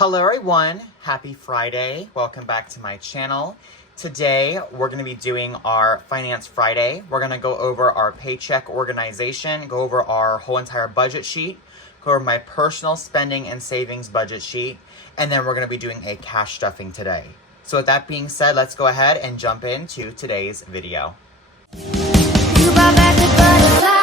Hello everyone, happy Friday. Welcome back to my channel. Today we're going to be doing our Finance Friday. We're going to go over our paycheck organization, go over our whole entire budget sheet, go over my personal spending and savings budget sheet, and then we're going to be doing a cash stuffing today. So with that being said, let's go ahead and jump into today's video. You brought back the butterfly.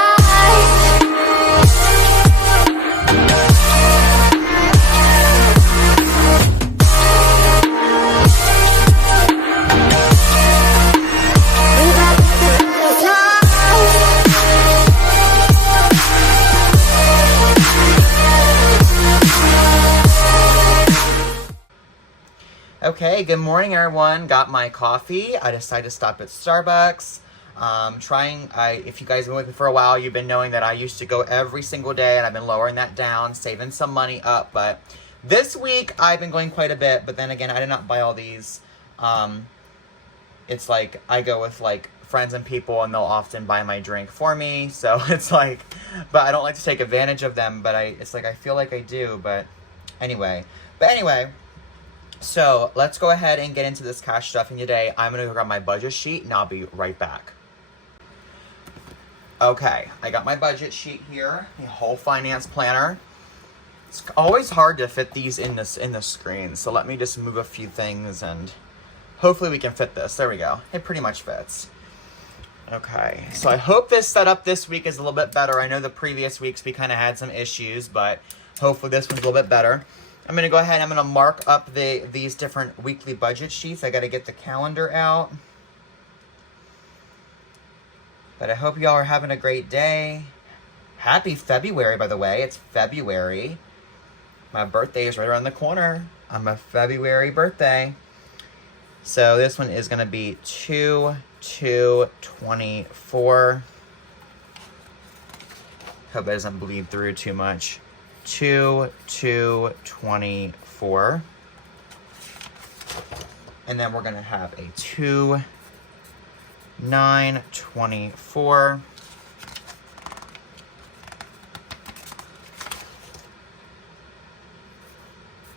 Okay, good morning everyone. Got my coffee. I decided to stop at Starbucks. If you guys have been with me for a while, you've been knowing that I used to go every single day, and I've been lowering that down, saving some money up. But this week, I've been going quite a bit. But then again, I did not buy all these. It's like I go with like friends and people, and they'll often buy my drink for me. So it's like, but I don't like to take advantage of them. But it's like I feel like I do. But anyway. So let's go ahead and get into this cash stuffing today. I'm going to go grab my budget sheet and I'll be right back. Okay, I got my budget sheet here, the whole finance planner. It's always hard to fit these in the screen, so let me just move a few things and hopefully we can fit this. There we go. It pretty much fits. Okay, so I hope this setup this week is a little bit better. I know the previous weeks we kind of had some issues, but hopefully this one's a little bit better. I'm going to go ahead and I'm going to mark up these different weekly budget sheets. I got to get the calendar out. But I hope y'all are having a great day. Happy February, by the way. It's February. My birthday is right around the corner. I'm a February birthday. So this one is going to be 2/2/24. Hope that doesn't bleed through too much. 2/2/24, and then we're going to have a 2/9/24,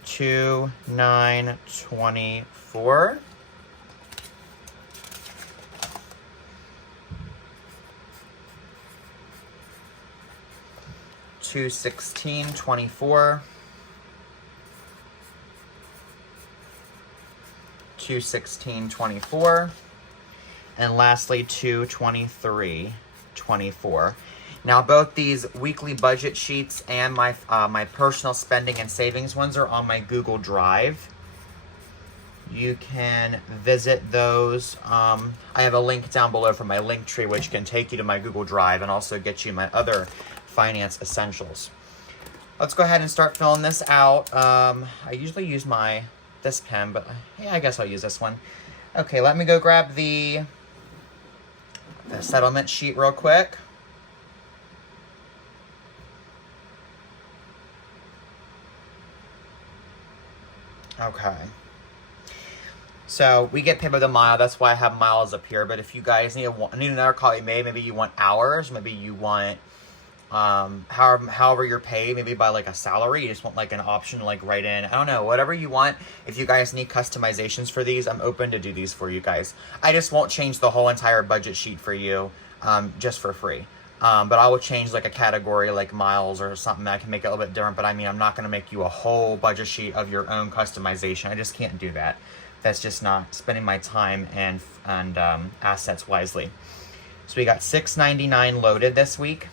2/9/24, to 16/24, to 16/24, and lastly 2/23/24. Now both these weekly budget sheets and my personal spending and savings ones are on my Google Drive. You can visit those. I have a link down below for my link tree, which can take you to my Google Drive and also get you my other finance essentials. Let's go ahead and start filling this out. I usually use this pen, but yeah, I guess I'll use this one. Okay, let me go grab the settlement sheet real quick. Okay. So we get paid by the mile. That's why I have miles up here. But if you guys need another call you made, maybe you want hours, maybe you want however you're paid, maybe by like a salary, you just want like an option to like write in, I don't know, whatever you want. If you guys need customizations for these, I'm open to do these for you guys. I just won't change the whole entire budget sheet for you, just for free. But I will change like a category like miles or something that I can make it a little bit different. But I mean, I'm not going to make you a whole budget sheet of your own customization. I just can't do that. That's just not spending my time and assets wisely. So we got $6.99 loaded this week.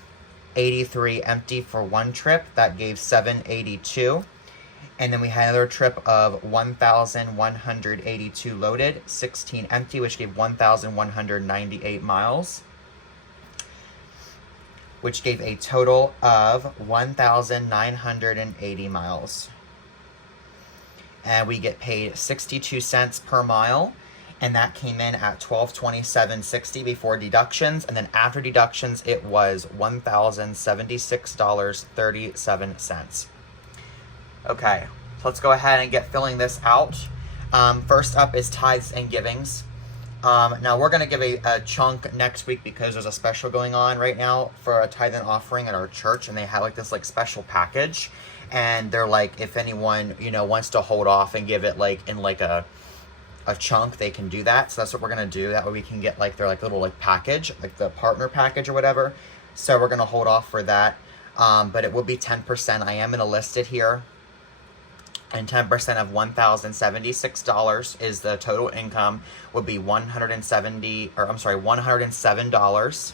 83 empty for one trip. That gave $7.82. And then we had another trip of 1,182 loaded, 16 empty, which gave 1,198 miles, which gave a total of 1,980 miles. And we get paid 62 cents per mile. And that came in at $1227.60 before deductions. And then after deductions, it was $1,076.37. Okay, so let's go ahead and get filling this out. First up is tithes and givings. Now we're going to give a chunk next week because there's a special going on right now for a tithe and offering at our church. And they have like this like special package. And they're like, if anyone, you know, wants to hold off and give it like in like a chunk, they can do that. So that's what we're gonna do. That way we can get like their like little like package, like the partner package or whatever. So we're gonna hold off for that. But it will be 10%. I am gonna list it here. And 10% of $1,076 is the total income, would be $107.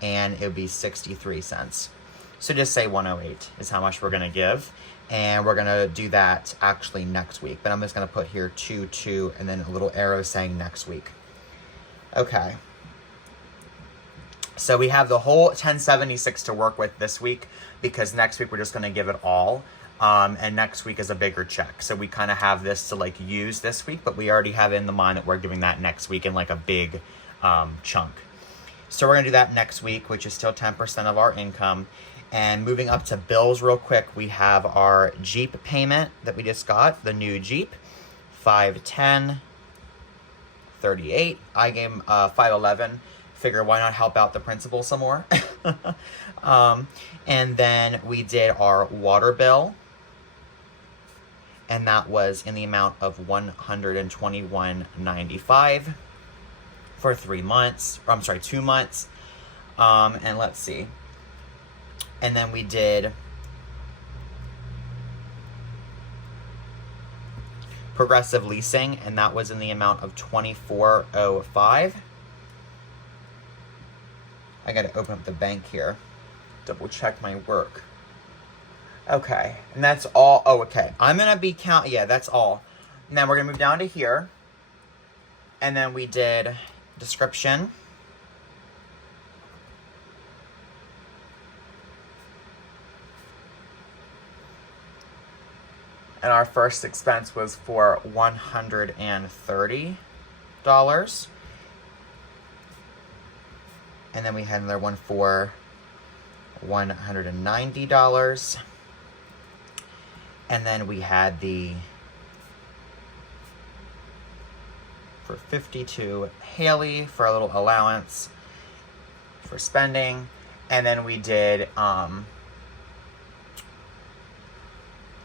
And it would be 63 cents. So just say 108 is how much we're gonna give. And we're gonna do that actually next week. But I'm just gonna put here 2 and then a little arrow saying next week. Okay. So we have the whole 1076 to work with this week, because next week we're just gonna give it all. And next week is a bigger check. So we kind of have this to like use this week, but we already have in the mind that we're giving that next week in like a big chunk. So we're gonna do that next week, which is still 10% of our income. And moving up to bills real quick, we have our Jeep payment that we just got, the new Jeep, $510.38. I gave him $511. Figure why not help out the principal some more. And then we did our water bill. And that was in the amount of $121.95 for 2 months. And let's see. And then we did progressive leasing, and that was in the amount of $24.05. I gotta open up the bank here, double check my work. Okay, and that's all. Oh, okay. I'm gonna be yeah, that's all. And then we're gonna move down to here. And then we did description. And our first expense was for $130. And then we had another one for $190. And then we had for 52 Haley for a little allowance for spending. And then we did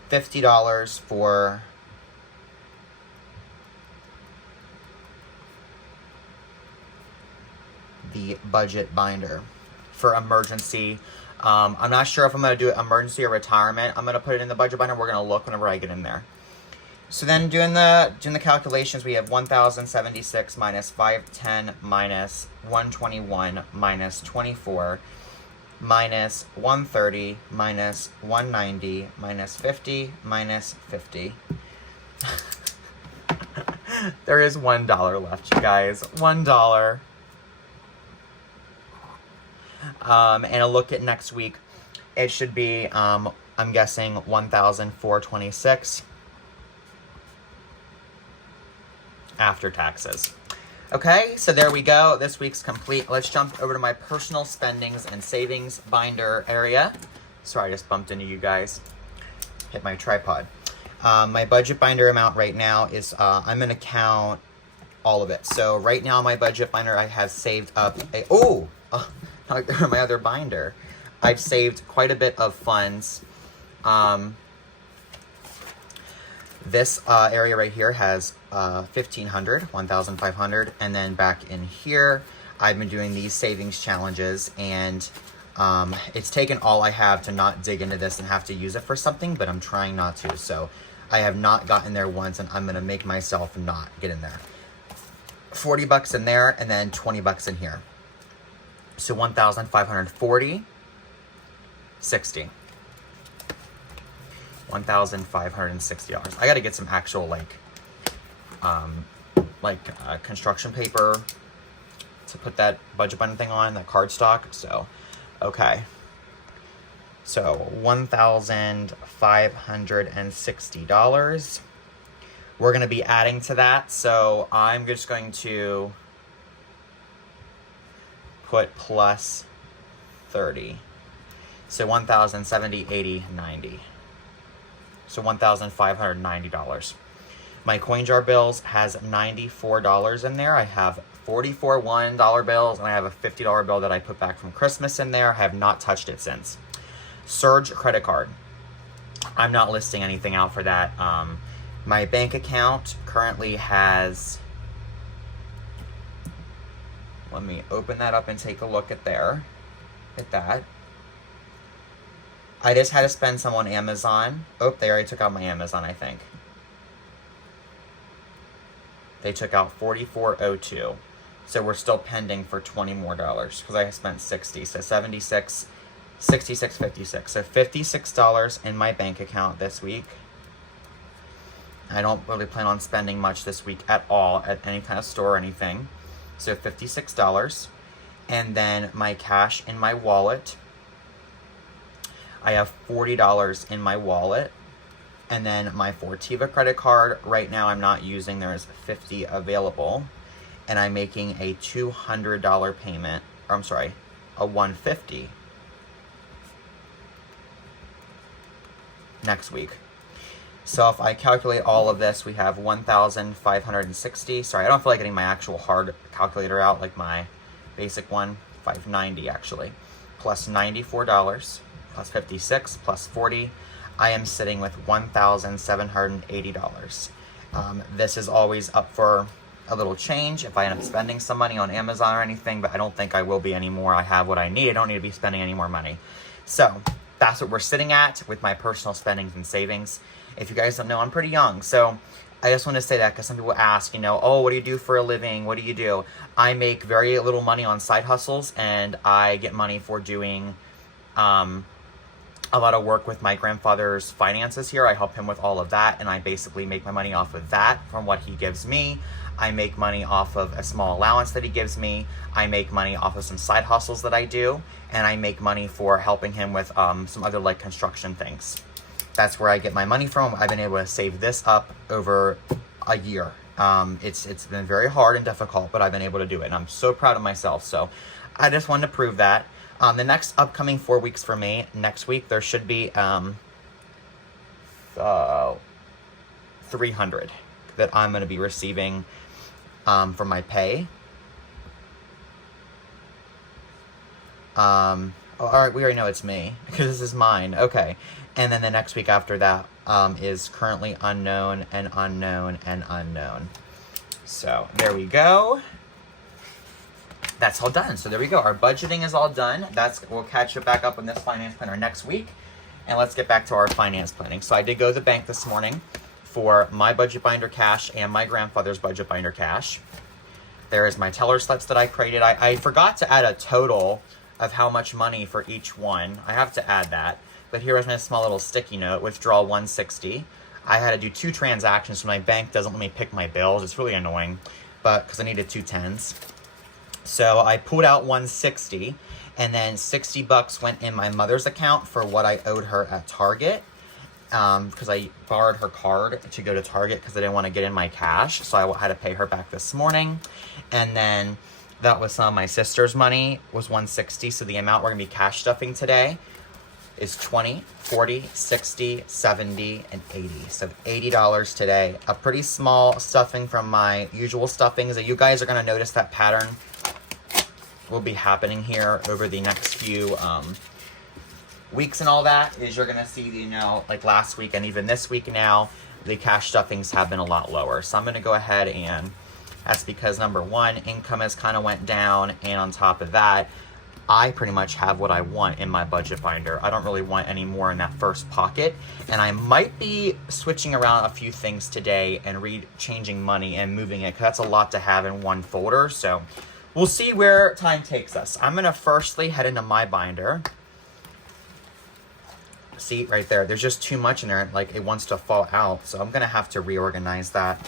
$50 for the budget binder for emergency. I'm not sure if I'm going to do it emergency or retirement. I'm going to put it in the budget binder. We're going to look whenever I get in there. So then doing the calculations, we have 1,076 minus 510 minus 121 minus 24 minus 130 minus 190 minus 50 minus 50. There is $1 left, you guys. $1. And a look at next week, it should be, I'm guessing 1,426 after taxes. Okay, so there we go. This week's complete. Let's jump over to my personal spendings and savings binder area. Sorry, I just bumped into you guys. Hit my tripod. My budget binder amount right now is, I'm going to count all of it. So right now, my budget binder, I have saved up my other binder. I've saved quite a bit of funds. This area right here has 1,500, and then back in here, I've been doing these savings challenges, and it's taken all I have to not dig into this and have to use it for something, but I'm trying not to. So I have not gotten there once, and I'm gonna make myself not get in there. $40 in there, and then $20 in here. So 1,540, 60. $1,560. I got to get some actual construction paper to put that budget binder thing on, that cardstock. So, okay. So $1,560. We're going to be adding to that. So I'm just going to put plus 30. So 1,070, 80, 90. So $1,590. My coin jar bills has $94 in there. I have 44 $1 bills, and I have a $50 bill that I put back from Christmas in there. I have not touched it since. Surge credit card. I'm not listing anything out for that. My bank account currently has, let me open that up and take a look at that. I just had to spend some on Amazon. Oh, they already took out my Amazon, I think. They took out $44.02. So we're still pending for $20 more because I spent $60. So $76, $66.56. So $56 in my bank account this week. I don't really plan on spending much this week at all at any kind of store or anything. So $56. And then my cash in my wallet. I have $40 in my wallet. And then my Fortiva credit card, right now I'm not using, there is $50 available. And I'm making a $200 payment, or I'm sorry, a $150 next week. So if I calculate all of this, we have 1,560. Sorry, I don't feel like getting my actual hard calculator out, like my basic one. 590 actually, plus $94, plus 56, plus 40. I am sitting with $1,780. This is always up for a little change if I end up spending some money on Amazon or anything, but I don't think I will be anymore. I have what I need. I don't need to be spending any more money. So that's what we're sitting at with my personal spendings and savings. If you guys don't know, I'm pretty young. So I just want to say that because some people ask, oh, what do you do for a living? What do you do? I make very little money on side hustles, and I get money for doing a lot of work with my grandfather's finances here. I help him with all of that, and I basically make my money off of that from what he gives me. I make money off of a small allowance that he gives me. I make money off of some side hustles that I do, and I make money for helping him with some other like construction things. That's where I get my money from. I've been able to save this up over a year. It's been very hard and difficult, but I've been able to do it, and I'm so proud of myself. So I just wanted to prove that. The next upcoming 4 weeks for me, next week, there should be 300 that I'm going to be receiving for my pay. All right, we already know it's me because this is mine. Okay. And then the next week after that is currently unknown and unknown and unknown. So there we go. That's all done. So there we go. Our budgeting is all done. We'll catch you back up on this finance planner next week. And let's get back to our finance planning. So I did go to the bank this morning for my budget binder cash and my grandfather's budget binder cash. There is my teller slips that I created. I forgot to add a total of how much money for each one. I have to add that. But here is my small little sticky note, withdrawal 160. I had to do 2 transactions, so my bank doesn't let me pick my bills. It's really annoying, but because I needed 2 10s. So I pulled out 160, and then $60 went in my mother's account for what I owed her at Target, because I borrowed her card to go to Target because I didn't want to get in my cash, so I had to pay her back this morning. And then that was some of my sister's money, was 160, so the amount we're going to be cash stuffing today is 20, 40, 60, 70, and 80. So $80 today. A pretty small stuffing from my usual stuffings. That you guys are going to notice that pattern will be happening here over the next few weeks and all that. Is you're going to see, like last week and even this week now, the cash stuffings have been a lot lower. So I'm going to go ahead, and that's because number one, income has kind of went down, and on top of that, I pretty much have what I want in my budget binder. I don't really want any more in that first pocket. And I might be switching around a few things today and changing money and moving it, because that's a lot to have in one folder. So we'll see where time takes us. I'm going to firstly head into my binder. See, right there, there's just too much in there. Like, it wants to fall out. So I'm going to have to reorganize that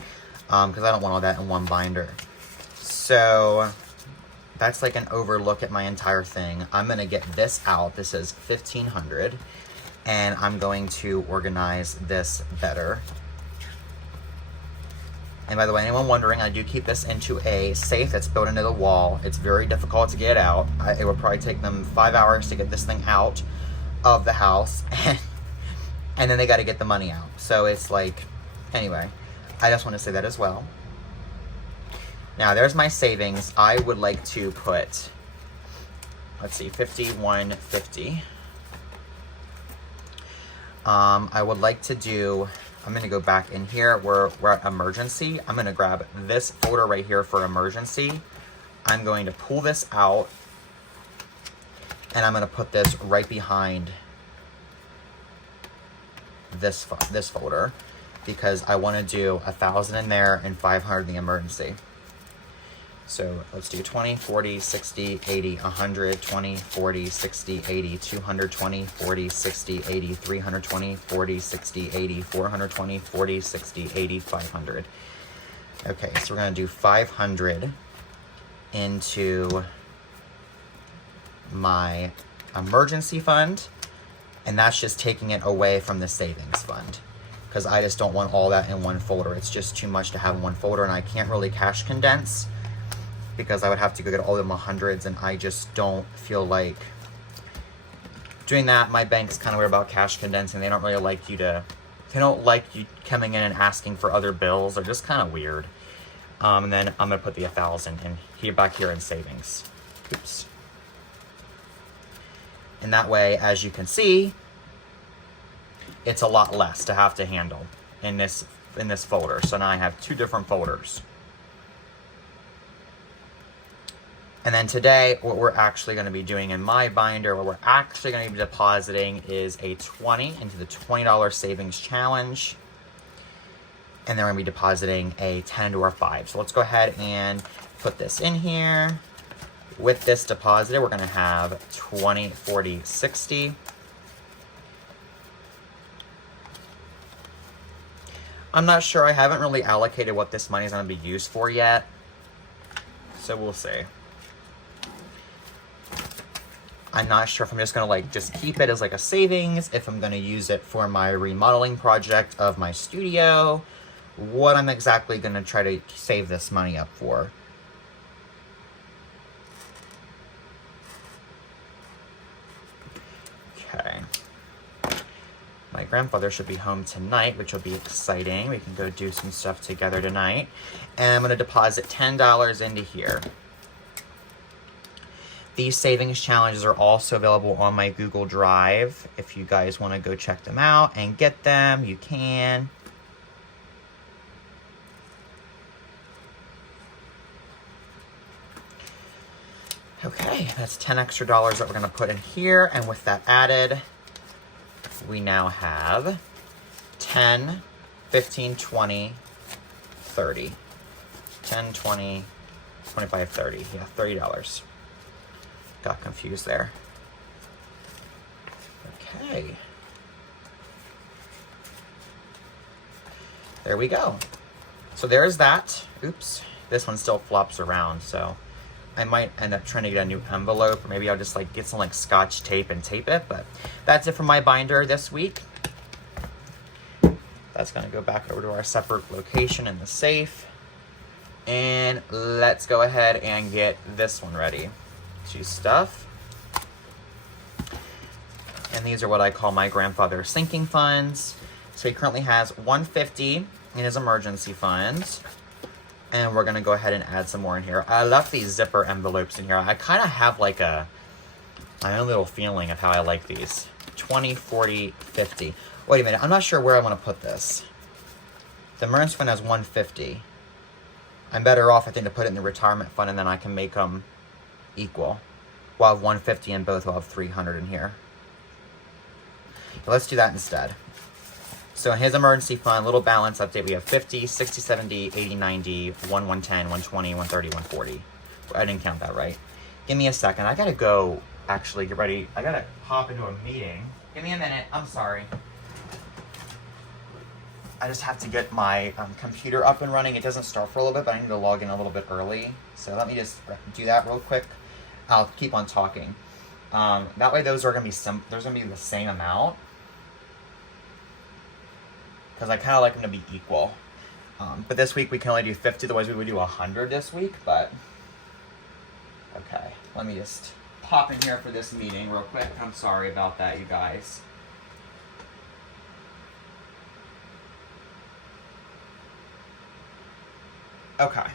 because I don't want all that in one binder. So that's like an overlook at my entire thing. I'm going to get this out. This is $1,500. And I'm going to organize this better. And by the way, anyone wondering, I do keep this into a safe that's built into the wall. It's very difficult to get out. It would probably take them 5 hours to get this thing out of the house. And then they got to get the money out. So it's like, anyway, I just want to say that as well. Now, there's my savings. I would like to put, let's see, $51.50. I would like to do, I'm going to go back in here. We're at emergency. I'm going to grab this folder right here for emergency. I'm going to pull this out, and I'm going to put this right behind this folder, because I want to do 1,000 in there and 500 in the emergency. So let's do 20, 40, 60, 80, 100, 20, 40, 60, 80, 220, 40, 60, 80, 320, 40, 60, 80, 420, 40, 60, 80, 500. Okay, so we're going to do 500 into my emergency fund, and that's just taking it away from the savings fund, because I just don't want all that in one folder. It's just too much to have in one folder, and I can't really cash condense, because I would have to go get all of them hundreds, and I just don't feel like doing that. My bank's kind of weird about cash condensing. They don't really like you to, they don't like you coming in and asking for other bills. They're just kind of weird. And then I'm gonna put the 1,000 in here, back here in savings. Oops. And that way, as you can see, it's a lot less to have to handle in this folder. So now I have two different folders. And then today, what we're actually going to be doing in my binder, what we're actually going to be depositing is a 20 into the $20 savings challenge. And then we're going to be depositing a 10 into our 5. So let's go ahead and put this in here. With this deposited, we're going to have 20, 40, 60. I'm not sure. I haven't really allocated what this money is going to be used for yet. So we'll see. I'm not sure if I'm just going to like just keep it as like a savings, if I'm going to use it for my remodeling project of my studio, what I'm exactly going to try to save this money up for. Okay. My grandfather should be home tonight, which will be exciting. We can go do some stuff together tonight. And I'm going to deposit $10 into here. These savings challenges are also available on my Google Drive. If you guys want to go check them out and get them, you can. Okay, that's 10 extra dollars that we're going to put in here. And with that added, we now have 10, 15, 20, 30. 10, 20, 25, 30. Yeah, $30. Got confused there. Okay. There we go. So there's that. Oops. This one still flops around, so I might end up trying to get a new envelope, or maybe I'll just like get some like Scotch tape and tape it, but that's it for my binder this week. That's gonna go back over to our separate location in the safe. And let's go ahead and get this one ready. Stuff. And these are what I call my grandfather's sinking funds. So he currently has $150 in his emergency fund. And we're gonna go ahead and add some more in here. I love these zipper envelopes in here. I kind of have like my own little feeling of how I like these. 20, 40, 50. Wait a minute, I'm not sure where I want to put this. The emergency fund has $150. I'm better off, I think, to put it in the retirement fund, and then I can make them equal. We'll have 150 in both, we'll have 300 in here. But let's do that instead. So in his emergency fund, little balance update, we have 50, 60, 70, 80, 90, 110, 120, 130, 140. I didn't count that right. Give me a second. I gotta go actually get ready. I gotta hop into a meeting. Give me a minute. I'm sorry. I just have to get my computer up and running. It doesn't start for a little bit, but I need to log in a little bit early. So let me just do that real quick. I'll keep on talking. That way those are gonna be the same amount. Because I kind of like them to be equal. But this week we can only do 50, otherwise we would do 100 this week, but okay. Let me just pop in here for this meeting real quick. I'm sorry about that, you guys. Okay.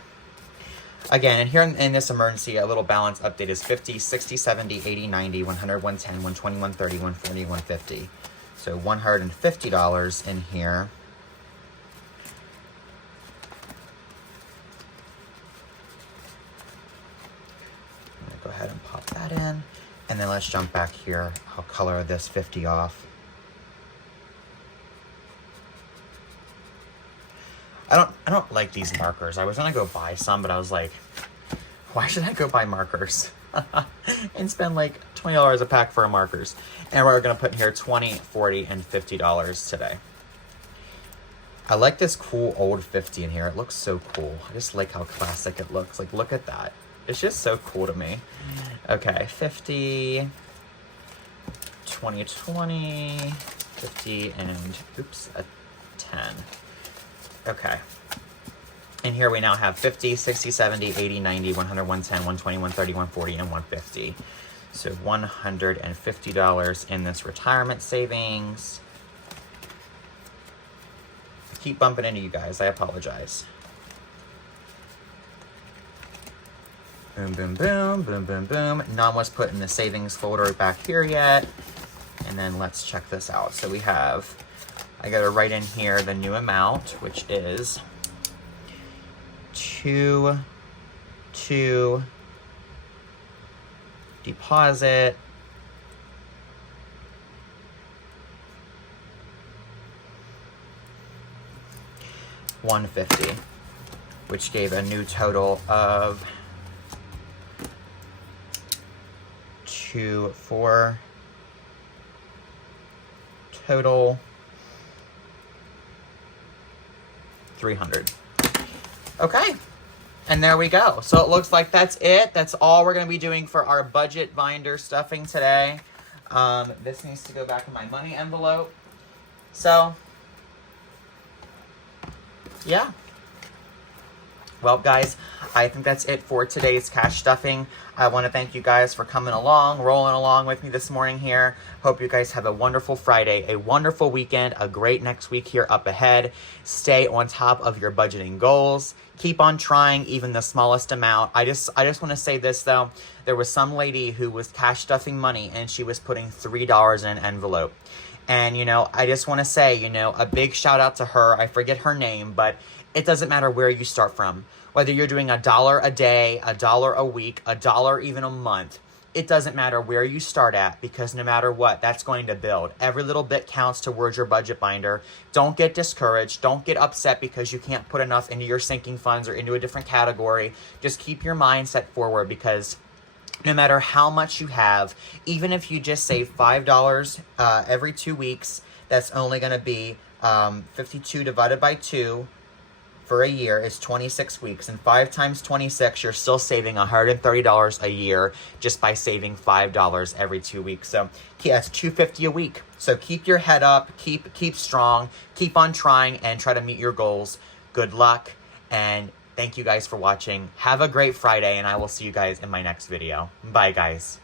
Again, and here in this emergency, a little balance update is 50, 60, 70, 80, 90, 100, 110, 120, 130, 140, 150. So $150 in here. I'm gonna go ahead and pop that in. And then let's jump back here. I'll color this 50 off. I don't like these markers. I was gonna go buy some, but I was like, why should I go buy markers? And spend like $20 a pack for markers. And we're gonna put in here $20, $40, and $50 today. I like this cool old 50 in here. It looks so cool. I just like how classic it looks. Like, look at that. It's just so cool to me. Okay, 50, 20, 20, 50, and oops, a 10. Okay. And here we now have 50, 60, 70, 80, 90, 100, 110, 120, 130, 140, and 150. So $150 in this retirement savings. I keep bumping into you guys. I apologize. Boom, boom, boom, boom, boom, boom. None was put in the savings folder back here yet. And then let's check this out. So we have, I got to write in here the new amount, which is 2 deposit $150, which gave a new total of 2, 4 total 300. Okay. And there we go. So it looks like that's it. That's all we're going to be doing for our budget binder stuffing today. This needs to go back in my money envelope. So, yeah. Well, guys, I think that's it for today's cash stuffing. I want to thank you guys for coming along, rolling along with me this morning here. Hope you guys have a wonderful Friday, a wonderful weekend, a great next week here up ahead. Stay on top of your budgeting goals. Keep on trying even the smallest amount. I just want to say this, though. There was some lady who was cash stuffing money, and she was putting $3 in an envelope. And, you know, I just want to say, you know, a big shout out to her. I forget her name, but it doesn't matter where you start from. Whether you're doing $1 a day, $1 a week, $1 even a month, it doesn't matter where you start at, because no matter what, that's going to build. Every little bit counts towards your budget binder. Don't get discouraged. Don't get upset because you can't put enough into your sinking funds or into a different category. Just keep your mindset forward, because no matter how much you have, even if you just save $5 every 2 weeks, that's only going to be 52 divided by 2 for a year is 26 weeks. And 5 times 26, you're still saving $130 a year just by saving $5 every 2 weeks. So yeah, that's $250 a week. So keep your head up, keep strong, keep on trying, and try to meet your goals. Good luck, and thank you guys for watching. Have a great Friday, and I will see you guys in my next video. Bye, guys.